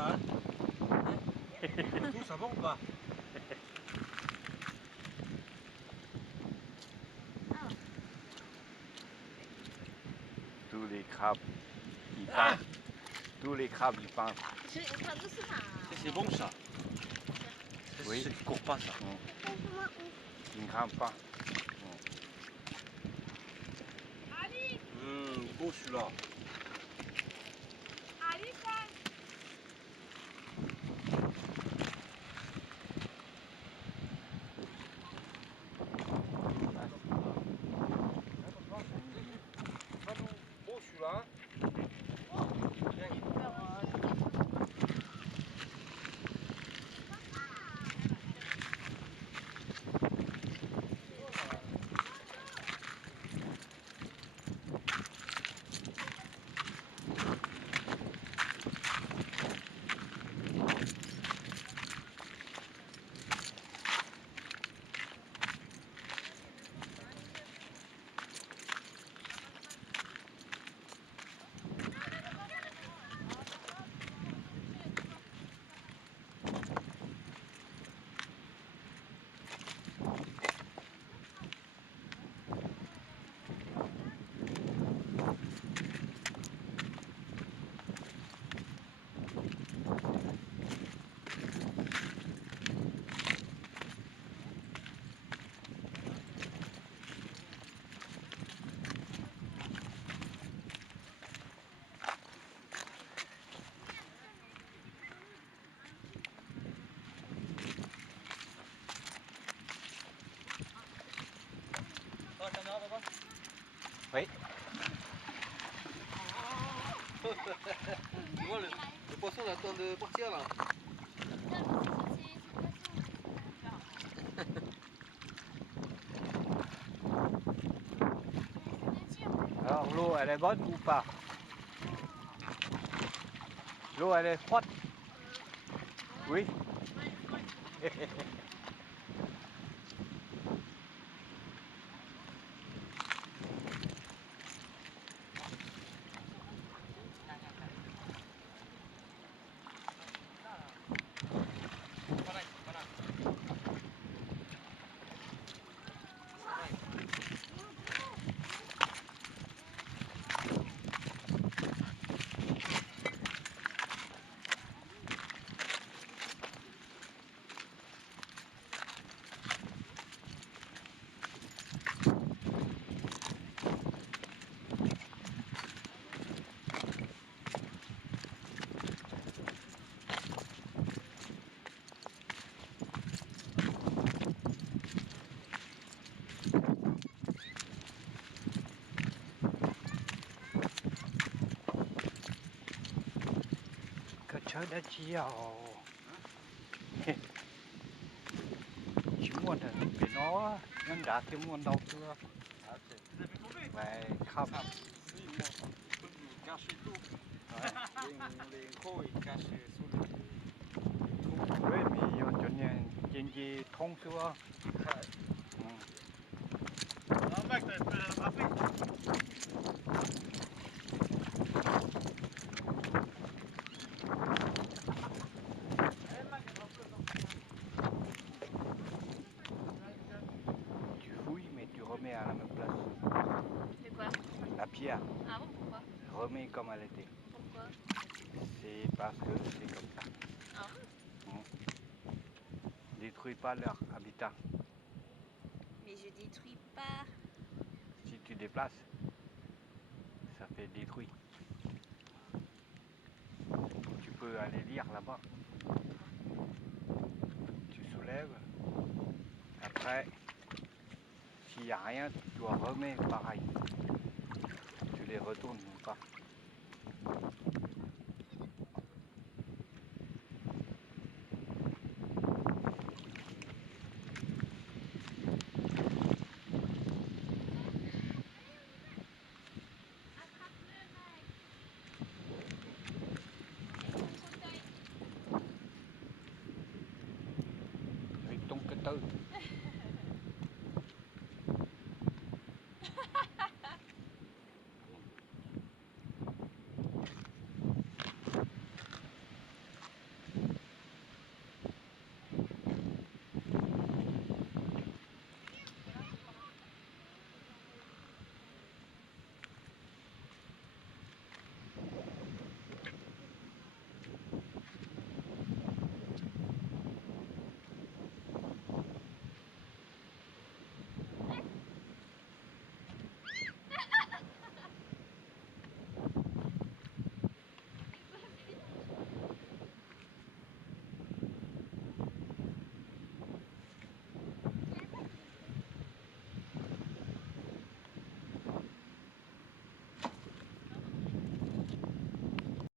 ça, hein? Tout ça va ou pas? Tous les crabes, ils pensent. Tous les crabes, ils pensent. C'est bon ça. Oui. C'est qui court pas ça. Ils ne crament pas. Il est beau celui-là. Beau celui-là. La caméra, papa? Oui. Tu vois, le poisson il attend de partir là. Alors l'eau, elle est bonne ou pas? L'eau, elle est froide? Oui. Chơi đã chiều chỉ muốn là bị nó đã cái muốn đâu chưa về không Les crocs ils cachent sous le oui mais il y a une gì thông chưa tu fouilles mais tu remets à la même place. De quoi? La pierre. Ah bon, pourquoi? Remets comme elle était. Pourquoi? C'est parce que c'est comme ça. Ah bon? Détruis pas leur habitat. Mais je détruis pas. Si tu déplaces, ça fait détruit. Tu peux aller lire là-bas. Tu soulèves. Après, s'il n'y a rien, tu dois remettre pareil. Tu les retournes ou pas. Avec ton cutter.